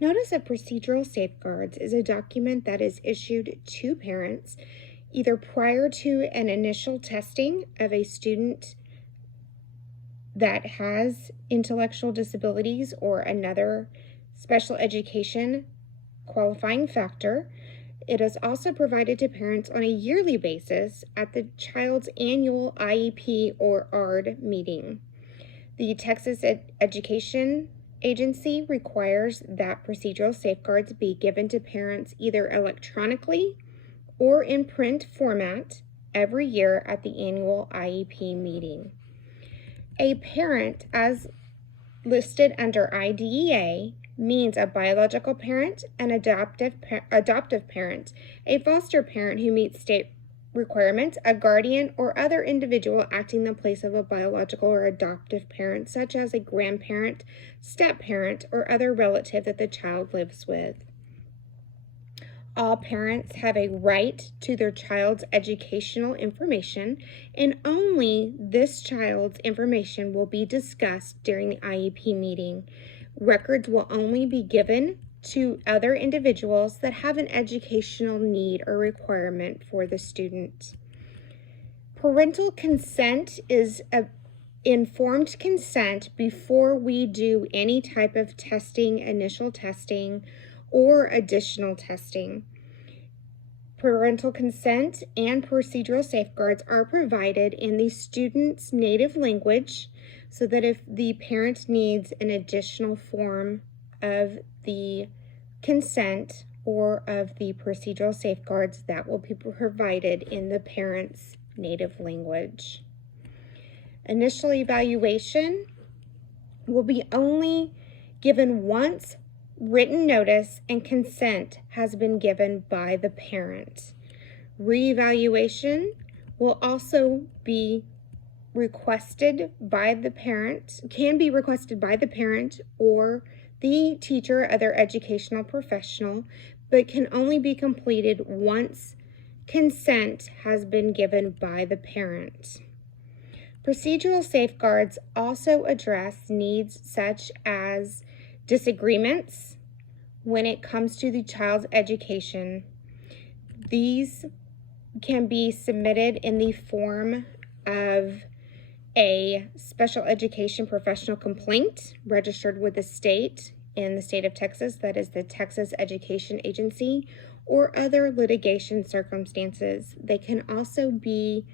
Notice of Procedural Safeguards is a document that is issued to parents either prior to an initial testing of a student that has intellectual disabilities or another special education qualifying factor. It is also provided to parents on a yearly basis at the child's annual IEP or ARD meeting. The Texas Education Agency requires that procedural safeguards be given to parents either electronically or in print format every year at the annual IEP meeting. A parent, as listed under IDEA, means a biological parent, an adoptive parent, a foster parent who meets state requirements, a guardian, or other individual acting in place of a biological or adoptive parent, such as a grandparent, step-parent, or other relative that the child lives with. All parents have a right to their child's educational information, and only this child's information will be discussed during the IEP meeting. Records will only be given to other individuals that have an educational need or requirement for the student. Parental consent is informed consent before we do any type of testing, initial testing, or additional testing. Parental consent and procedural safeguards are provided in the student's native language so that if the parent needs an additional form of the consent or of the procedural safeguards, that will be provided in the parent's native language. Initial evaluation will be only given once written notice and consent has been given by the parent. Reevaluation will also be requested by the parent, can be requested by the parent or the teacher or other educational professional, but can only be completed once consent has been given by the parent. Procedural safeguards also address needs such as disagreements when it comes to the child's education. These can be submitted in the form of a special education professional complaint registered with the state in the state of Texas, that is the Texas Education Agency, or other litigation circumstances. They can also be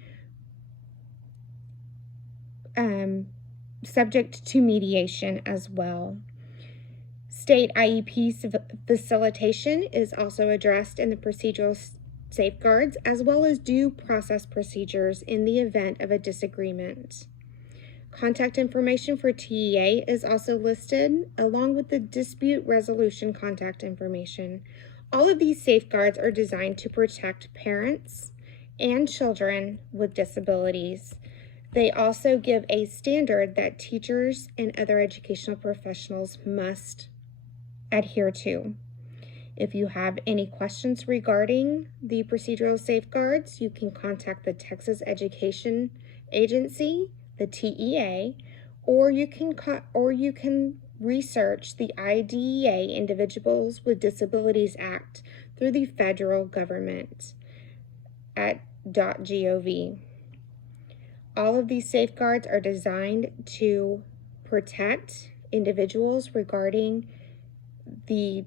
subject to mediation as well. State IEP facilitation is also addressed in the procedural safeguards, as well as due process procedures in the event of a disagreement. Contact information for TEA is also listed, along with the dispute resolution contact information. All of these safeguards are designed to protect parents and children with disabilities. They also give a standard that teachers and other educational professionals must adhere to. If you have any questions regarding the procedural safeguards, you can contact the Texas Education Agency, the TEA, or you can research the IDEA, Individuals with Disabilities Act, through the federal government at .gov. All of these safeguards are designed to protect individuals regarding the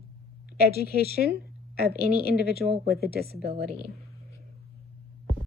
education of any individual with a disability.